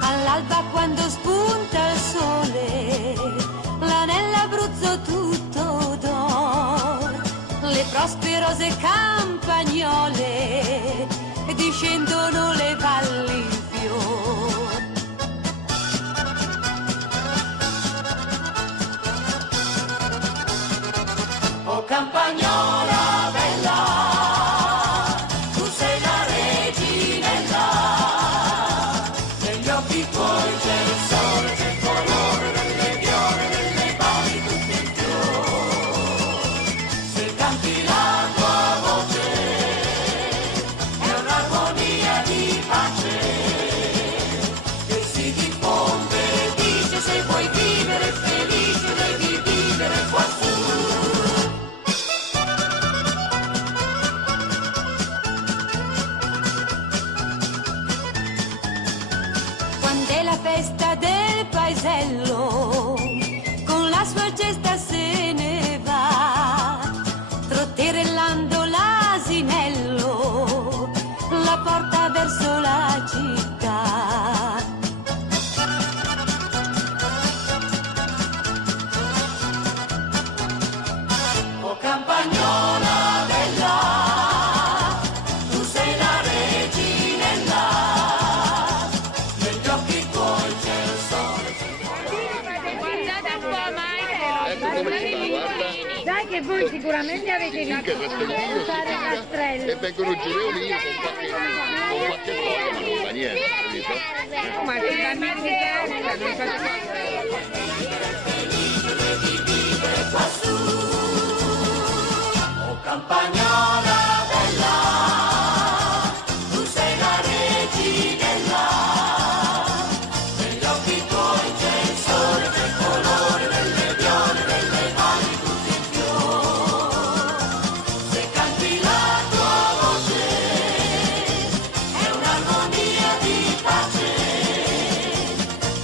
All'alba quando spunta il sole, là nell'Abruzzo tutto d'oro, le prosperose campagnole discendono le valli in fior. Oh campagnola bella, tu sei la reginella, negli occhi tuoi c'è il sole, c'è il colore delle viole, delle valli tutte in fior. Se canti la tua voce è un'armonia di pace che si diffonde, dice se vuoi vivere felice devi vivere quassù. Quand'è la festa del paesello, con la sua gesta se ne va, trotterellando l'asinello, la porta verso la città. Oh campagnola bella, tu sei la reginella, negli occhi tuoi c'è il sole, c'è il colore. Guardate un po', Ecco come si fa, guarda. Dai che voi sicuramente avete visto Che rastrellino si fare tira rastrello. e vengono giù le olive con qualche foglia, ma non fa niente, capito? Ma che bambini Quassù, oh campagnola bella, tu sei la reginella, negli occhi tuoi c'è il sole, c'è il colore delle viole, delle valli tutte in fior. Se canti la tua voce è un'armonia di pace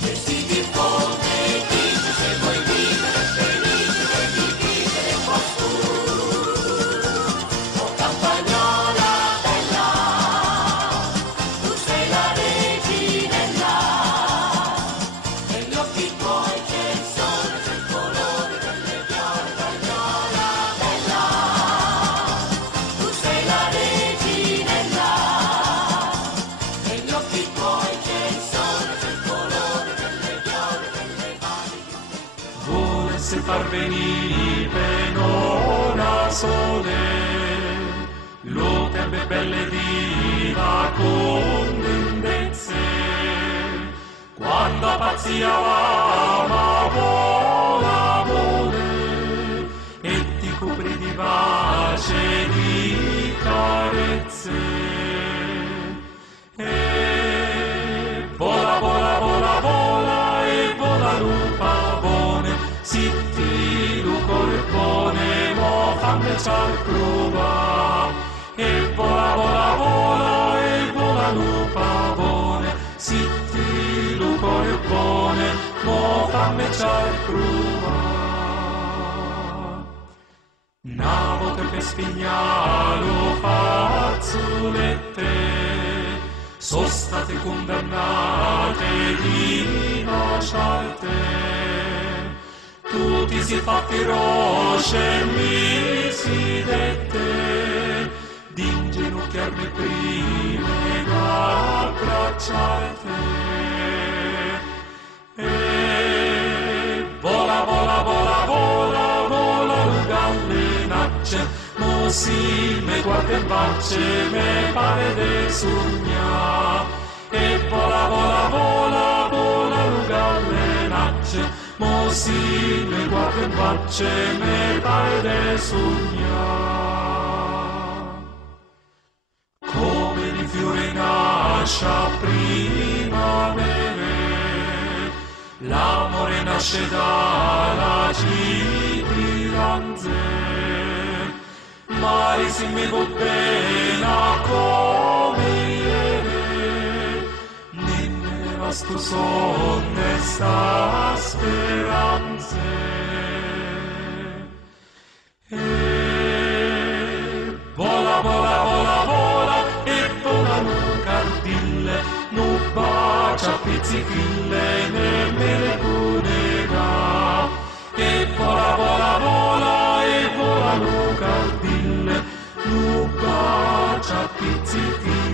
che si diffonde, dice se vuoi vivere felice devi vivere quassù. Oh campagnola bella, tu sei la reginella, negli occhi tuoi c'è il sole, c'è il colore delle viole, campagnola bella, tu sei la reginella, negli occhi tuoi c'è il sole, c'è il colore delle viole, delle valli. Volesse far venire penona sole, lo tempe belle viva con lindezze, quando pazzia ma vola amore, e ti copri di pace e di carezze. E vola, vola, vola, vola, e vola l'upavone, si ti lucore buone, mo fammi c'al prova. E vola, vola, vola, e vola l'upavone, si ti lucore buone, mo fammi c'al prova. Una volta che spignalo fazzolette, sono state condannate di innocente. Tutti si fatti rosce mi si dette, di inginocchiarmi prima e abbracciate. E vola, vola, vola, vola, vola l'ugallinacce, mo si me guarda in facce, me pare de sogna. E vola, vola, vola, vola l'ugallinacce, mo si me guarda in facce, me pare de sogna. Come di fiore nasce a primavera, l'amore nasce dalla cipiranze, mai si mi va bene come ieri, tu sonne sta speranze. E vola, vola, vola, vola, e vola nu cardille, nu bacia pizzichille, nemmeno cunega. E vola, vola, vola, e vola nu cardille, nu bacia pizzichille.